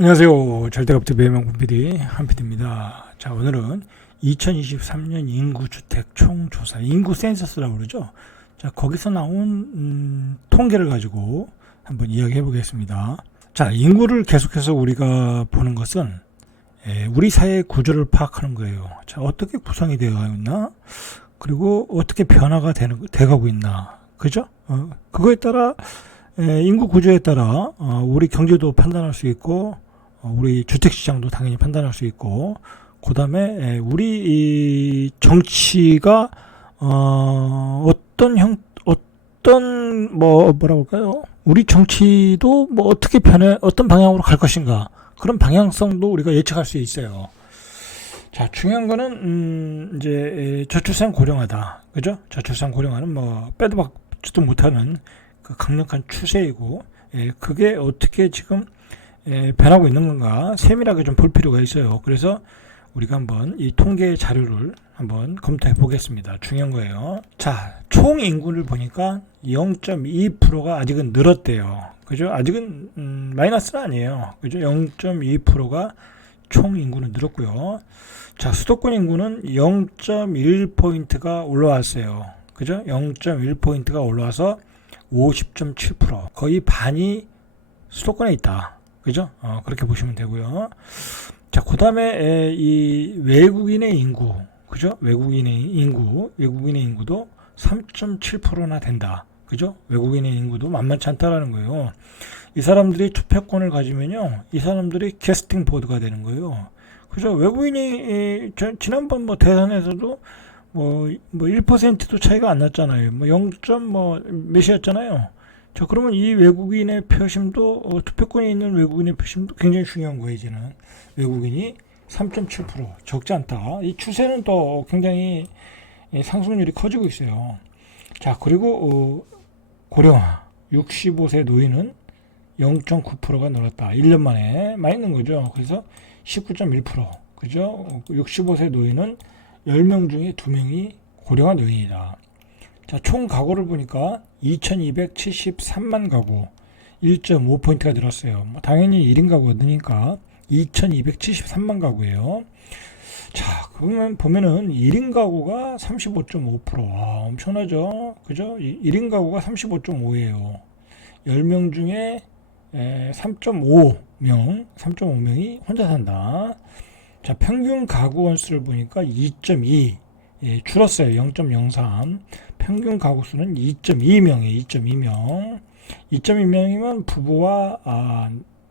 안녕하세요. 절대값트 매명분 PD 한PD입니다. 자, 오늘은 2023년 인구주택 총조사, 인구 센서스라고 그러죠. 자, 거기서 나온 통계를 가지고 한번 이야기해 보겠습니다. 자, 인구를 계속해서 우리가 보는 것은 우리 사회의 구조를 파악하는 거예요. 자, 어떻게 구성이 되어 있나? 그리고 어떻게 변화가 돼가고 있나? 그죠? 그거에 따라 인구 구조에 따라 우리 경제도 판단할 수 있고 우리 주택시장도 당연히 판단할 수 있고 그 다음에 우리 정치가 뭐라고 할까요? 우리 정치도 뭐 어떻게 어떤 방향으로 갈 것인가 그런 방향성도 우리가 예측할 수 있어요. 자, 중요한 거는 이제 저출산 고령화다, 그죠? 저출산 고령화는 뭐 빼도 박지도 못하는 그 강력한 추세이고, 그게 어떻게 지금 변하고 있는 건가 세밀하게 좀 볼 필요가 있어요. 그래서 우리가 한번 이 통계 자료를 한번 검토해 보겠습니다. 중요한 거예요. 자, 총 인구를 보니까 0.2%가 아직은 늘었대요. 그죠? 아직은 마이너스는 아니에요. 그죠? 0.2%가 총 인구는 늘었고요. 자, 수도권 인구는 0.1포인트가 올라왔어요. 그죠? 0.1포인트가 올라와서 50.7%. 거의 반이 수도권에 있다. 그죠? 그렇게 보시면 되고요. 자, 그 다음에 이 외국인의 인구, 그죠? 외국인의 인구도 3.7%나 된다. 그죠? 외국인의 인구도 만만치 않다라는 거예요. 이 사람들이 투표권을 가지면요, 이 사람들이 캐스팅 보드가 되는 거예요. 그죠? 외국인이 지난번 뭐 대선에서도 뭐 1%도 차이가 안 났잖아요. 뭐 0. 몇이었잖아요. 자, 그러면 이 외국인의 표심도 투표권이 있는 외국인의 표심도 굉장히 중요한 거예요. 이제는 외국인이 3.7% 적지 않다. 이 추세는 또 굉장히 상승률이 커지고 있어요. 자, 그리고 고령화 65세 노인은 0.9%가 늘었다. 1년 만에 많이 는 거죠. 그래서 19.1%. 그죠? 65세 노인은 10명 중에 2명이 고령화 노인이다. 자, 총 가구를 보니까 2273만 가구, 1.5포인트가 늘었어요. 뭐 당연히 1인 가구가 느니까 2273만 가구예요. 자, 그러면 보면은 1인 가구가 35.5%. 와, 엄청나죠? 그죠? 1인 가구가 35.5예요. 10명 중에 3.5명이 혼자 산다. 자, 평균 가구 원수를 보니까 2.2, 줄었어요. 0.03. 평균 가구 수는 2.2명이에요. 2.2명. 2.2명이면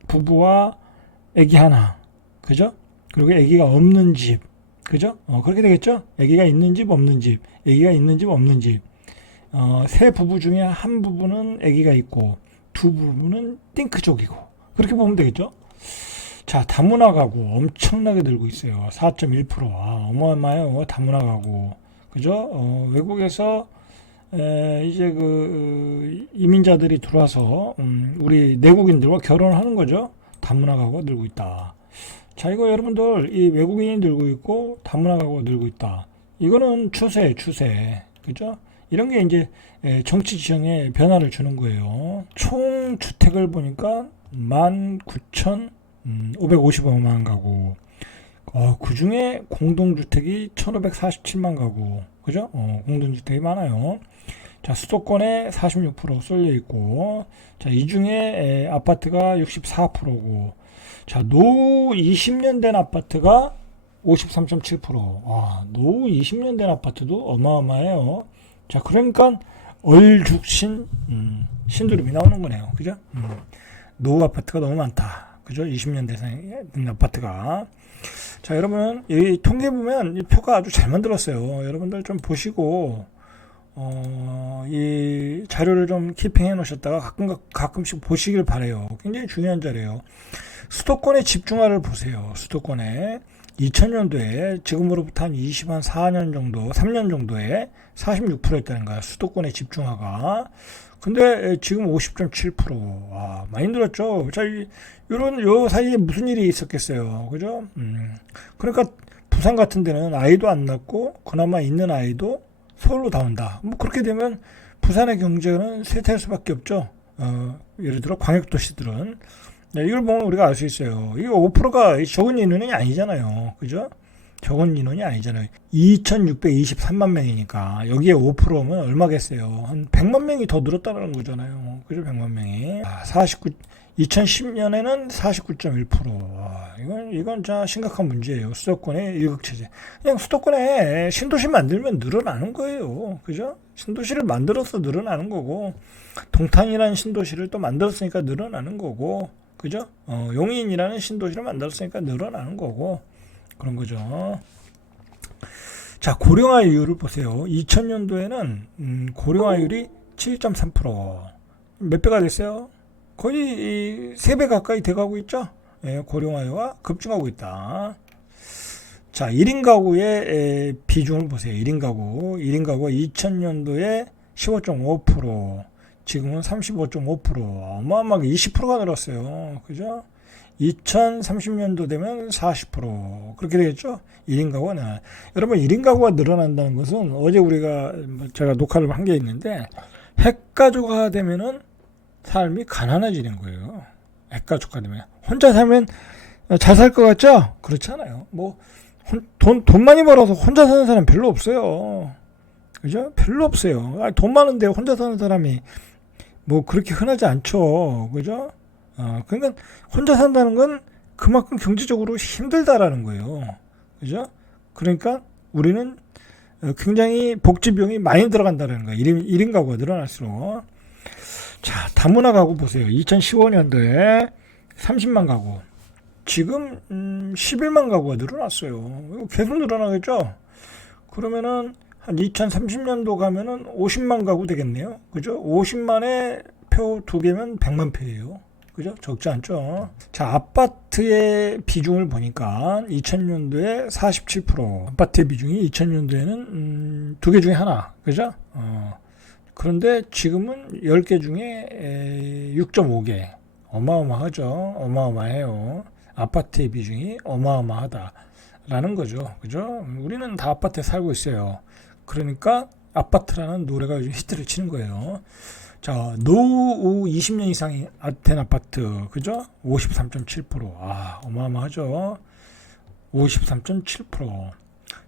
부부와 아기 하나. 그죠? 그리고 아기가 없는 집. 그죠? 그렇게 되겠죠? 아기가 있는 집, 없는 집. 아기가 있는 집, 없는 집. 세 부부 중에 한 부부는 아기가 있고, 두 부부는 띵크족이고. 그렇게 보면 되겠죠? 자, 다문화 가구 엄청나게 늘고 있어요. 4.1%. 어마어마해요. 다문화 가구. 그죠? 외국에서 이제 그 이민자들이 들어와서 우리 내국인들과 결혼하는 거죠. 다문화 가구가 늘고 있다. 자, 이거 여러분들 이 외국인이 늘고 있고 다문화 가구가 늘고 있다. 이거는 추세. 그죠? 이런 게 이제 정치 지형에 변화를 주는 거예요. 총 주택을 보니까 19,555만 가구. 그 중에 공동주택이 1,547만 가구. 그죠? 공동주택이 많아요. 자, 수도권에 46% 쏠려 있고, 자, 이 중에 아파트가 64%고, 자, 노후 20년 된 아파트가 53.7%. 노후 20년 된 아파트도 어마어마해요. 자, 그러니까 얼죽신 신도림이 나오는 거네요. 그죠? 노후 아파트가 너무 많다. 그죠? 20년 된 아파트가. 자, 여러분, 이 통계 보면 이 표가 아주 잘 만들었어요. 여러분들 좀 보시고, 이 자료를 좀 키핑해 놓으셨다가 가끔씩 보시길 바래요. 굉장히 중요한 자료예요. 수도권의 집중화를 보세요. 수도권에 2000년도에 지금으로부터 한 24년 정도, 3년 정도에 46%였다는 거야. 수도권의 집중화가. 근데 지금 50.7%. 많이 늘었죠. 자, 요 사이에 무슨 일이 있었겠어요. 그죠? 그러니까 부산 같은 데는 아이도 안 낳고 그나마 있는 아이도 서울로 다 온다. 뭐 그렇게 되면 부산의 경제는 쇠퇴할 수밖에 없죠. 예를 들어 광역도시들은 네, 이걸 보면 우리가 알 수 있어요. 이거 5%가 적은 인원이 아니잖아요. 그죠? 적은 인원이 아니잖아요. 2623만 명이니까 여기에 5%면 얼마겠어요? 한 100만 명이 더 늘었다는 거잖아요. 그죠? 100만 명이. 2010년에는 49.1%. 이건 진짜 심각한 문제예요. 수도권의 일극체제. 그냥 수도권에 신도시 만들면 늘어나는 거예요. 그죠? 신도시를 만들어서 늘어나는 거고, 동탄이라는 신도시를 또 만들었으니까 늘어나는 거고, 그죠? 용인이라는 신도시를 만들었으니까 늘어나는 거고, 그런 거죠. 자, 고령화율을 보세요. 2000년도에는 고령화율이 7.3%. 몇 배가 됐어요? 거의 3배 가까이 돼가고 있죠. 예, 고령화가 급증하고 있다. 자, 1인 가구의 비중을 보세요. 1인 가구가 2000년도에 15.5%, 지금은 35.5%, 어마어마하게 20%가 늘었어요. 그죠? 2030년도 되면 40%, 그렇게 되겠죠? 1인 가구는. 여러분, 1인 가구가 늘어난다는 것은 어제 제가 녹화를 한 게 있는데, 핵가족화 되면은 삶이 가난해지는 거예요. 핵가족화 되면. 혼자 살면 잘 살 것 같죠? 그렇지 않아요. 뭐, 돈 많이 벌어서 혼자 사는 사람 별로 없어요. 그죠? 별로 없어요. 돈 많은데 혼자 사는 사람이 뭐 그렇게 흔하지 않죠. 그죠? 그러니까 혼자 산다는 건 그만큼 경제적으로 힘들다라는 거예요. 그죠? 그러니까 우리는 굉장히 복지 비용이 많이 들어간다는 거예요. 1인 가구가 늘어날수록. 자, 다문화 가구 보세요. 2015년도에 30만 가구. 지금 11만 가구가 늘어났어요. 계속 늘어나겠죠? 그러면은 한 2030년도 가면은 50만 가구 되겠네요. 그죠? 50만에 표 2개면 100만 표예요. 그죠? 적지 않죠? 자, 아파트의 비중을 보니까 2000년도에 47%. 아파트의 비중이 2000년도에는 2개 중에 하나. 그죠? 그런데 지금은 10개 중에 6.5개. 어마어마하죠? 어마어마해요. 아파트의 비중이 어마어마하다라는 거죠. 그죠? 우리는 다 아파트에 살고 있어요. 그러니까 아파트라는 노래가 요즘 히트를 치는 거예요. 자, 노후 20년 이상이 된 아파트, 그죠? 53.7%. 어마어마하죠? 53.7%.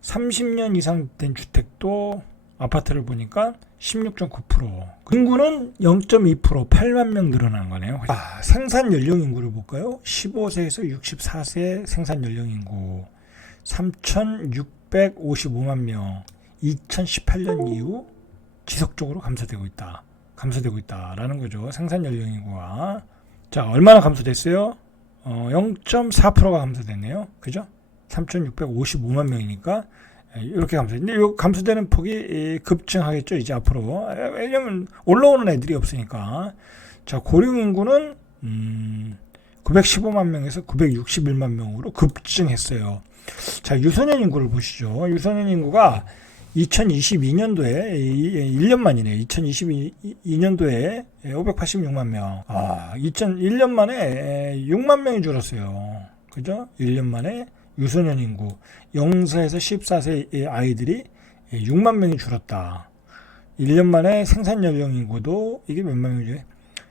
30년 이상 된 주택도 아파트를 보니까 16.9%. 인구는 0.2%, 8만 명 늘어난 거네요. 생산 연령 인구를 볼까요? 15세에서 64세 생산 연령 인구 3,655만 명. 2018년 이후 지속적으로 감소되고 있다라는 거죠. 생산 연령 인구가. 자, 얼마나 감소됐어요? 0.4%가 감소됐네요. 그죠? 3,655만 명이니까 이렇게 감소되는데, 이 감소되는 폭이 급증하겠죠, 이제 앞으로. 왜냐면 올라오는 애들이 없으니까. 자, 고령 인구는 915만 명에서 961만 명으로 급증했어요. 자, 유소년 인구를 보시죠. 유소년 인구가 2022년도에 1년 만이네요. 2022년도에 586만 명. 1년 만에 6만 명이 줄었어요. 그죠? 1년 만에 유소년 인구 0세에서 14세 아이들이 6만 명이 줄었다. 1년 만에 생산 연령 인구도 이게 몇만 명이죠?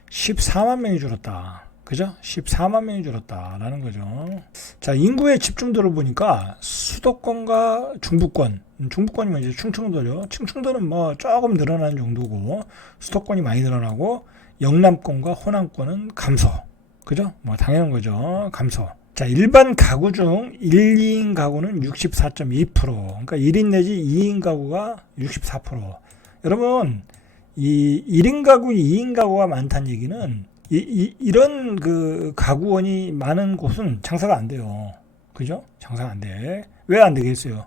14만 명이 줄었다. 그죠? 14만 명이 줄었다라는 거죠. 자, 인구의 집중도를 보니까 수도권과 중부권이면 이제 충청도죠. 충청도는 뭐 조금 늘어나는 정도고, 수도권이 많이 늘어나고, 영남권과 호남권은 감소. 그죠? 뭐 당연한 거죠. 감소. 자, 일반 가구 중 1, 2인 가구는 64.2%. 그러니까 1인 내지 2인 가구가 64%. 여러분, 이 1인 가구, 2인 가구가 많다는 얘기는 이런 그 가구원이 많은 곳은 장사가 안 돼요. 그죠? 장사가 안 돼. 왜 안 되겠어요?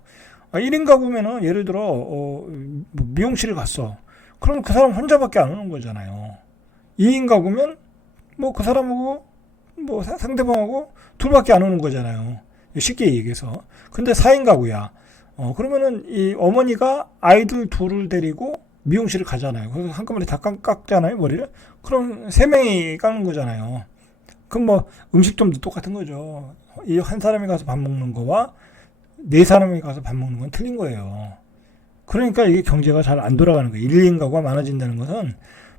1인 가구면은 예를 들어 미용실을 갔어. 그럼 그 사람 혼자밖에 안 오는 거잖아요. 2인 가구면 뭐 그 사람하고 뭐 상대방하고 둘밖에 안 오는 거잖아요. 쉽게 얘기해서. 근데 4인 가구야. 그러면은 이 어머니가 아이들 둘을 데리고 미용실을 가잖아요. 그래서 한꺼번에 다 깎잖아요, 머리를. 그럼 3명이 깎는 거잖아요. 그럼 뭐 음식점도 똑같은 거죠. 이 한 사람이 가서 밥 먹는 거와 4사람이 가서 밥 먹는 건 틀린 거예요. 그러니까 이게 경제가 잘 안 돌아가는 거예요. 1인 가구가 많아진다는 것은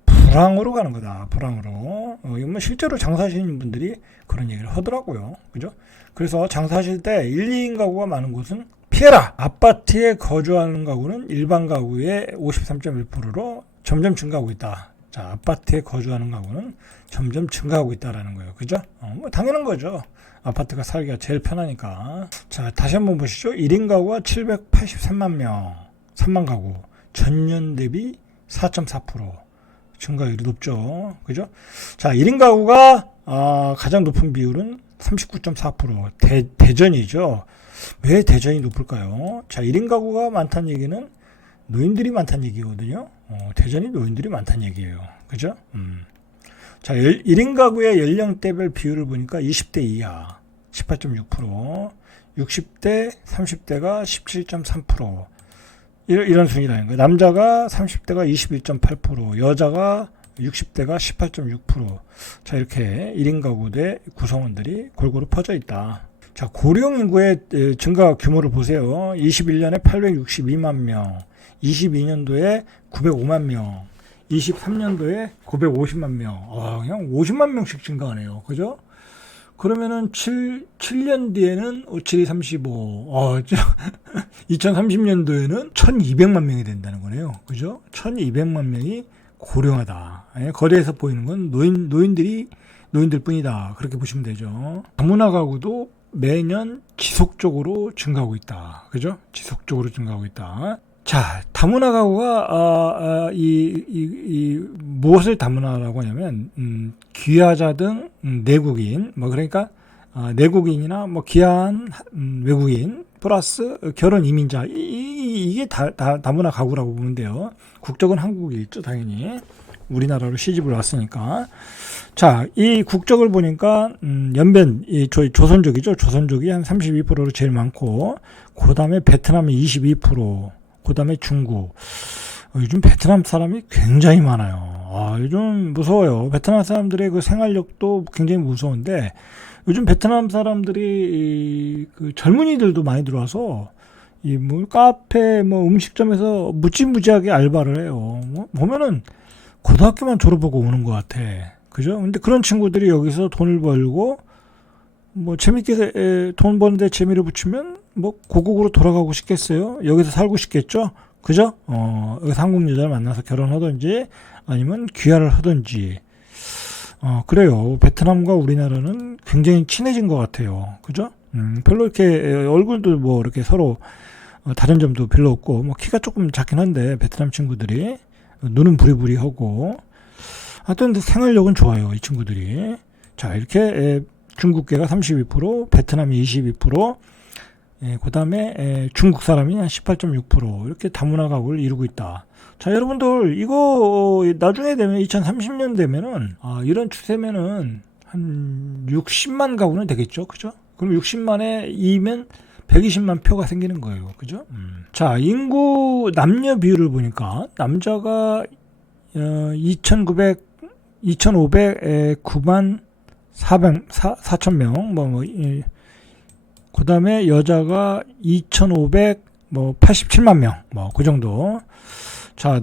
불황으로 가는 거다. 불황으로. 이건 뭐 실제로 장사하시는 분들이 그런 얘기를 하더라고요. 그죠? 그래서 장사하실 때 1, 2인 가구가 많은 곳은 피해라. 아파트에 거주하는 가구는 일반 가구의 53.1%로 점점 증가하고 있다. 자, 아파트에 거주하는 가구는 점점 증가하고 있다라는 거예요. 그죠? 뭐 당연한 거죠. 아파트가 살기가 제일 편하니까. 자, 다시 한번 보시죠. 1인 가구가 783만 명, 3만 가구. 전년 대비 4.4% 증가율이 높죠. 그죠? 자, 1인 가구가 가장 높은 비율은 39.4%. 대전이죠. 왜 대전이 높을까요? 자, 1인 가구가 많다는 얘기는 노인들이 많다는 얘기거든요. 대전이 노인들이 많다는 얘기예요. 그죠? 자, 1인 가구의 연령대별 비율을 보니까 20대 이하 18.6%, 60대, 30대가 17.3%, 이런 순위라는 거예요. 남자가 30대가 21.8%, 여자가 60대가 18.6%. 자, 이렇게 1인 가구대 구성원들이 골고루 퍼져 있다. 자, 고령 인구의 증가 규모를 보세요. 21년에 862만 명, 22년도에 905만 명, 23년도에 950만 명. 그냥 50만 명씩 증가하네요. 그죠? 그러면은 7년 뒤에는 57이 35. 2030년도에는 1200만 명이 된다는 거네요. 그죠? 1200만 명이 고령하다. 거리에서 보이는 건 노인들 뿐이다. 그렇게 보시면 되죠. 다문화 가구도 매년 지속적으로 증가하고 있다. 그죠? 지속적으로 증가하고 있다. 자, 다문화 가구가 무엇을 다문화라고 하냐면 귀화자 등 내국인, 뭐 그러니까 내국인이나 뭐 귀화한 외국인 플러스 결혼 이민자, 이게 다문화 가구라고 보면 돼요. 국적은 한국이겠죠, 당연히. 우리나라로 시집을 왔으니까. 자, 이 국적을 보니까 연변 저희 조선족이죠. 조선족이 한 32%로 제일 많고, 그 다음에 베트남이 22%, 그 다음에 중국. 요즘 베트남 사람이 굉장히 많아요. 요즘 무서워요. 베트남 사람들의 그 생활력도 굉장히 무서운데, 요즘 베트남 사람들이 그 젊은이들도 많이 들어와서 뭐 카페, 뭐 음식점에서 무지무지하게 알바를 해요. 뭐 보면은 고등학교만 졸업하고 오는 것 같아. 그죠? 근데 그런 친구들이 여기서 돈을 벌고, 뭐 재밌게 돈 버는데 재미를 붙이면 뭐 고국으로 돌아가고 싶겠어요? 여기서 살고 싶겠죠? 그죠? 여기서 한국 여자를 만나서 결혼하든지 아니면 귀화를 하든지. 그래요. 베트남과 우리나라는 굉장히 친해진 것 같아요. 그죠? 별로 이렇게 얼굴도 뭐 이렇게 서로 다른 점도 별로 없고, 뭐 키가 조금 작긴 한데 베트남 친구들이 눈은 부리부리하고, 하여튼 생활력은 좋아요, 이 친구들이. 자, 이렇게 중국계가 32%, 베트남이 22%, 그 다음에 중국 사람이 한 18.6% 이렇게 다문화 가구를 이루고 있다. 자, 여러분들 이거 나중에 되면 2030년 되면은 이런 추세면은 한 60만 가구는 되겠죠, 그죠? 그럼 60만에 2면 120만 표가 생기는 거예요, 그죠? 자, 인구 남녀 비율을 보니까 남자가 2,509만 4,000명, 그 다음에 여자가 2,587만 명, 그 정도. 자,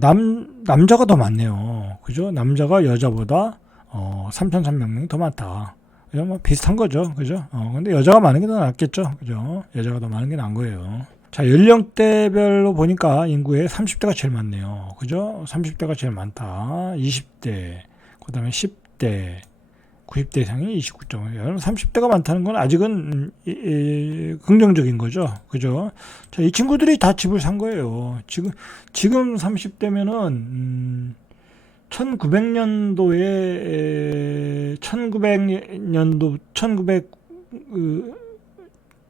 남자가 더 많네요. 그죠? 남자가 여자보다 3,300명 더 많다. 그죠? 뭐 비슷한 거죠. 그죠? 근데 여자가 많은 게 더 낫겠죠. 그죠? 여자가 더 많은 게 나은 거예요. 자, 연령대별로 보니까 인구에 30대가 제일 많네요. 그죠? 30대가 제일 많다. 20대, 그 다음에 10대, 90대 이상이 29.5. 30대가 많다는 건 아직은 긍정적인 거죠. 그죠? 자, 이 친구들이 다 집을 산 거예요. 지금 30대면은 1900년도에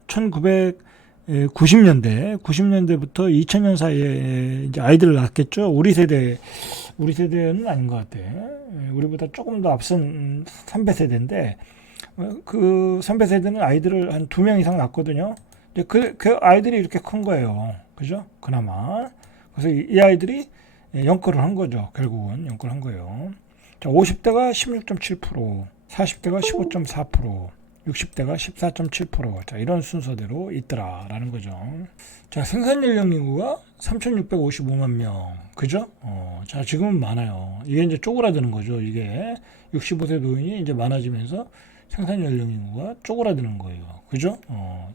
1990년대부터 2000년 사이에 이제 아이들을 낳았겠죠. 우리 세대는 아닌 것 같아. 우리보다 조금 더 앞선 선배 세대인데, 그 선배 세대는 아이들을 한 2명 이상 낳았거든요. 그 아이들이 이렇게 큰 거예요. 그죠? 그나마. 그래서 이 아이들이 연끌을 한 거죠. 결국은 연끌을 한 거예요. 자, 50대가 16.7%, 40대가 15.4%, 60대가 14.7%. 자, 이런 순서대로 있더라라는 거죠. 자, 생산 연령 인구가 3,655만 명. 그죠? 자, 지금은 많아요. 이게 이제 쪼그라드는 거죠. 이게 65세 노인이 이제 많아지면서 생산 연령 인구가 쪼그라드는 거예요. 그죠?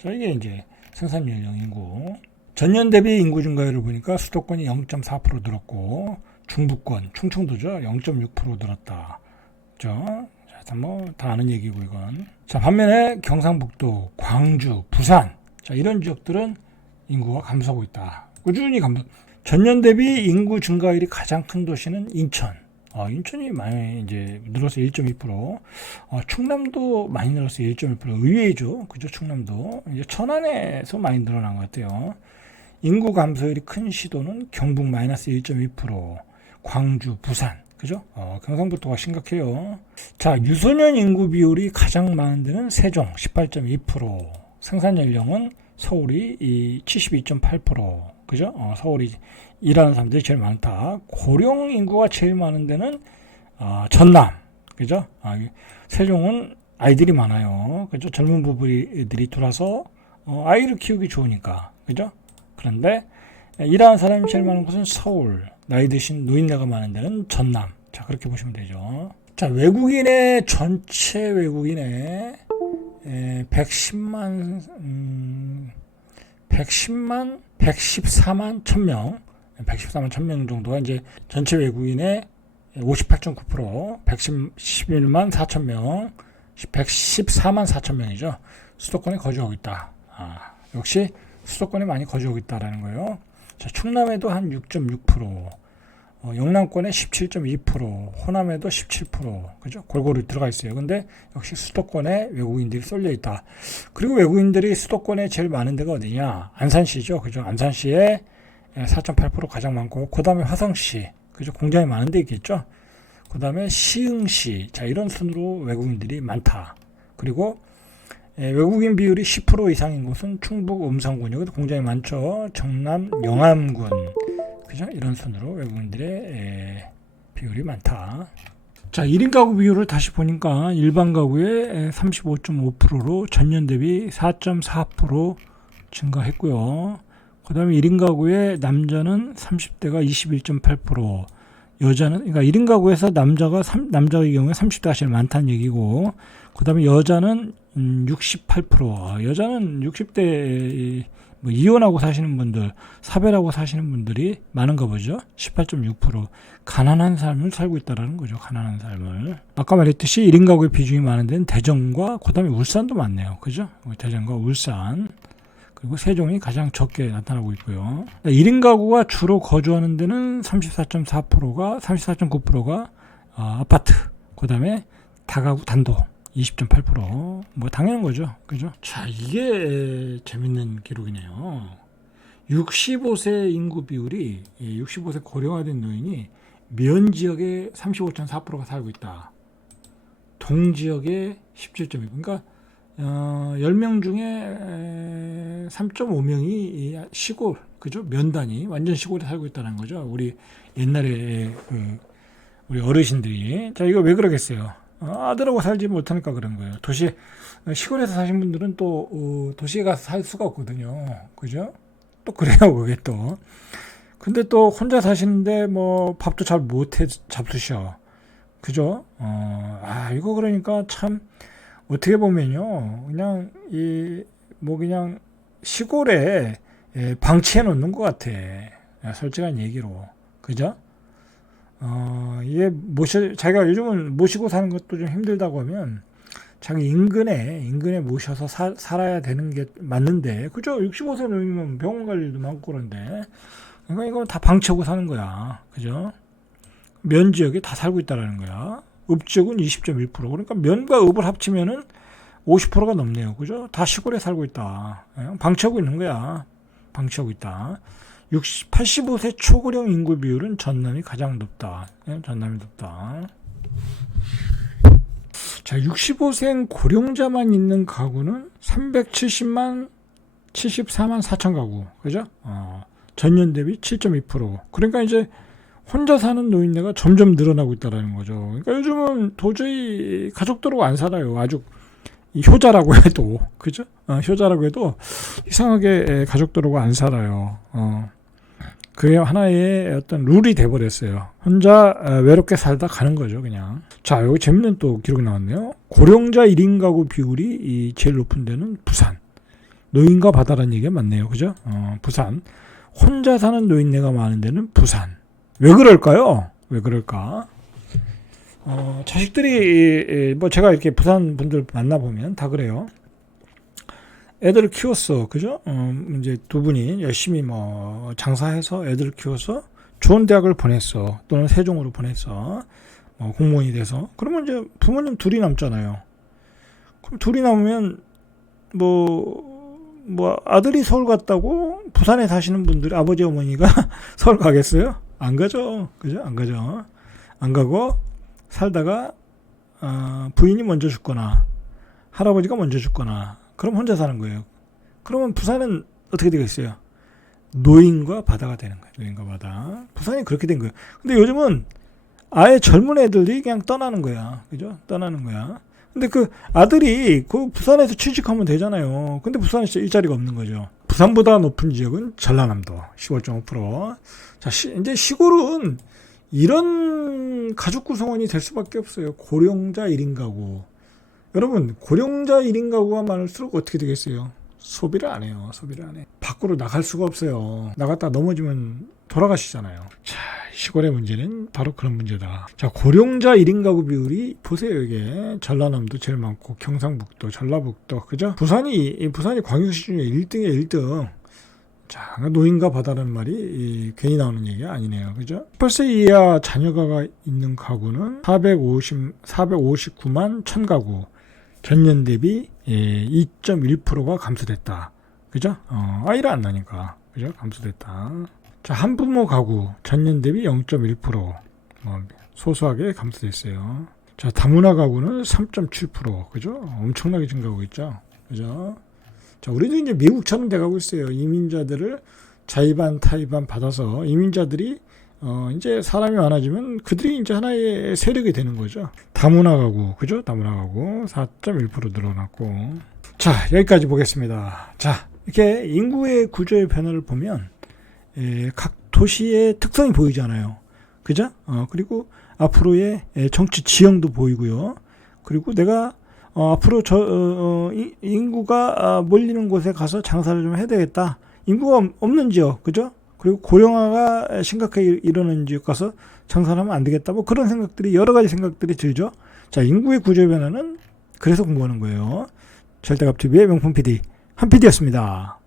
자, 이게 이제 생산 연령 인구. 전년 대비 인구 증가율을 보니까 수도권이 0.4% 늘었고, 중부권, 충청도죠. 0.6% 늘었다. 그죠? 자, 뭐, 다 아는 얘기고, 이건. 자, 반면에 경상북도, 광주, 부산. 자, 이런 지역들은 인구가 감소하고 있다. 꾸준히 전년 대비 인구 증가율이 가장 큰 도시는 인천. 인천이 많이 이제 늘어서 1.2%. 충남도 많이 늘어서 1.1%. 의외죠. 그죠? 충남도. 이제 천안에서 많이 늘어난 것 같아요. 인구 감소율이 큰 시도는 경북 마이너스 1.2%. 광주, 부산. 그죠? 경상북도가 심각해요. 자, 유소년 인구 비율이 가장 많은 데는 세종 18.2%. 생산 연령은 서울이 72.8%. 그죠? 서울이 일하는 사람들이 제일 많다. 고령 인구가 제일 많은 데는 전남. 그죠? 세종은 아이들이 많아요. 그죠? 젊은 부부들이 돌아서 아이를 키우기 좋으니까. 그죠? 그런데 일하는 사람이 제일 많은 곳은 서울. 나이 드신 노인네가 많은 데는 전남. 자, 그렇게 보시면 되죠. 자, 외국인의 전체 외국인의 114만 1000명 정도가 이제 전체 외국인의 58.9%, 111만 4천명, 114만 4천명이죠. 수도권에 거주하고 있다. 역시 수도권에 많이 거주하고 있다라는 거예요. 자, 충남에도 한 6.6%, 영남권에 17.2%, 호남에도 17%, 그죠? 골고루 들어가 있어요. 근데 역시 수도권에 외국인들이 쏠려 있다. 그리고 외국인들이 수도권에 제일 많은 데가 어디냐? 안산시죠, 그죠? 안산시에 4.8% 가장 많고, 그 다음에 화성시, 그죠? 공장이 많은 데 있겠죠? 그 다음에 시흥시, 자, 이런 순으로 외국인들이 많다. 그리고 외국인 비율이 10% 이상인 곳은 충북 음성군, 여기도 공장이 많죠. 정남 영암군, 그죠? 이런 순으로 외국인들의 비율이 많다. 자, 1인 가구 비율을 다시 보니까 일반 가구의 35.5%로 전년 대비 4.4% 증가했고요. 그 다음에 1인 가구의 남자는 30대가 21.8%, 여자는, 그러니까 1인 가구에서 남자의 경우에 30대가 제일 많다는 얘기고, 그 다음에 여자는 68%. 여자는 60대 뭐 이혼하고 사시는 분들, 사별하고 사시는 분들이 많은가 보죠. 18.6%. 가난한 삶을 살고 있다라는 거죠. 가난한 삶을. 아까 말했듯이 1인 가구의 비중이 많은 데는 대전과 그 다음에 울산도 많네요. 그죠? 대전과 울산. 그리고 세종이 가장 적게 나타나고 있고요. 1인 가구가 주로 거주하는 데는 34.9%가 아파트. 그 다음에 다가구 단독. 20.8%. 뭐 당연한 거죠. 그죠? 자, 이게 재밌는 기록이네요. 65세 인구 비율이 65세 고령화된 노인이 면 지역에 35.4%가 살고 있다. 동 지역에 17.2%. 그러니까 10명 중에 3.5명이 시골, 그죠? 면단위, 완전 시골에 살고 있다는 거죠. 우리 옛날에 우리 어르신들이. 자, 이거 왜 그러겠어요? 아들하고 살지 못하니까 그런 거예요. 시골에서 사신 분들은 또 도시에 가서 살 수가 없거든요. 그죠? 또 그래요, 그게 또. 근데 또 혼자 사시는데 뭐 밥도 잘 못해 잡수셔. 그죠? 이거 그러니까 참 어떻게 보면요, 그냥 그냥 시골에 방치해 놓는 것 같아. 솔직한 얘기로. 그죠? 이게 자기가 요즘은 모시고 사는 것도 좀 힘들다고 하면 자기 인근에 모셔서 살아야 되는 게 맞는데, 그죠? 65세 노인이면 병원 갈 일도 많고 그런데, 그러니까 이건 다 방치하고 사는 거야. 그죠? 면 지역에 다 살고 있다라는 거야. 읍 지역은 20.1%. 그러니까 면과 읍을 합치면은 50%가 넘네요. 그죠? 다 시골에 살고 있다. 방치하고 있는 거야. 방치하고 있다. 85세 초고령 인구 비율은 전남이 가장 높다. 전남이 높다. 자, 65세 고령자만 있는 가구는 374만 4천 가구. 그죠? 전년 대비 7.2%. 그러니까 이제 혼자 사는 노인네가 점점 늘어나고 있다는 거죠. 그러니까 요즘은 도저히 가족들하고 안 살아요. 아주 이 효자라고 해도, 그죠? 효자라고 해도 이상하게 가족들하고 안 살아요. 그게 하나의 어떤 룰이 돼버렸어요. 혼자 외롭게 살다 가는 거죠, 그냥. 자, 여기 재밌는 또 기록이 나왔네요. 고령자 1인 가구 비율이 제일 높은 데는 부산. 노인과 바다라는 얘기가 맞네요, 그죠? 부산. 혼자 사는 노인네가 많은 데는 부산. 왜 그럴까요? 왜 그럴까? 자식들이, 뭐 제가 이렇게 부산 분들 만나보면 다 그래요. 애들을 키웠어. 그죠? 이제 두 분이 열심히 뭐 장사해서 애들을 키워서 좋은 대학을 보냈어. 또는 세종으로 보냈어. 공무원이 돼서. 그러면 이제 부모님 둘이 남잖아요. 그럼 둘이 남으면 뭐 아들이 서울 갔다고 부산에 사시는 분들이 아버지 어머니가 서울 가겠어요? 안 가죠. 그죠? 안 가죠. 안 가고 살다가 부인이 먼저 죽거나 할아버지가 먼저 죽거나 그럼 혼자 사는 거예요. 그러면 부산은 어떻게 되겠어요? 노인과 바다가 되는 거예요. 노인과 바다. 부산이 그렇게 된 거예요. 근데 요즘은 아예 젊은 애들이 그냥 떠나는 거야. 그죠? 떠나는 거야. 근데 그 아들이 그 부산에서 취직하면 되잖아요. 근데 부산에 진짜 일자리가 없는 거죠. 부산보다 높은 지역은 전라남도 15.5%. 자, 이제 시골은 이런 가족 구성원이 될 수밖에 없어요. 고령자 1인 가구. 여러분, 고령자 1인 가구가 많을수록 어떻게 되겠어요? 소비를 안 해요. 소비를 안 해. 밖으로 나갈 수가 없어요. 나갔다 넘어지면 돌아가시잖아요. 자, 시골의 문제는 바로 그런 문제다. 자, 고령자 1인 가구 비율이 보세요. 이게 전라남도 제일 많고 경상북도, 전라북도, 그죠? 부산이 광역시 중에 1등이에요. 1등. 자, 노인과 바다라는 말이 괜히 나오는 얘기가 아니네요. 그죠? 18세 이하 자녀가 있는 가구는 459만 1000가구. 전년 대비 2.1%가 감소됐다. 그죠? 아이를 안 낳으니까. 그죠? 감소됐다. 자, 한부모 가구 전년 대비 0.1%. 소소하게 감소됐어요. 자, 다문화 가구는 3.7%. 그죠? 엄청나게 증가하고 있죠. 그죠? 자, 우리도 이제 미국처럼 돼가고 있어요. 이민자들을 자의반 타의반 받아서 이민자들이 이제 사람이 많아지면 그들이 이제 하나의 세력이 되는 거죠. 다문화 가구, 그죠? 다문화 가구 4.1% 늘어났고. 자, 여기까지 보겠습니다. 자, 이렇게 인구의 구조의 변화를 보면 각 도시의 특성이 보이잖아요. 그죠? 그리고 앞으로의 정치 지형도 보이고요. 그리고 내가 앞으로 인구가 몰리는 곳에 가서 장사를 좀 해야 되겠다. 인구가 없는 지역, 그죠? 그리고 고령화가 심각하게 일어나는 지역 가서 장사를 하면 안 되겠다. 뭐 그런 생각들이, 여러 가지 생각들이 들죠. 자, 인구의 구조 변화는 그래서 공부하는 거예요. 절대값TV의 명품 PD, 한 PD였습니다.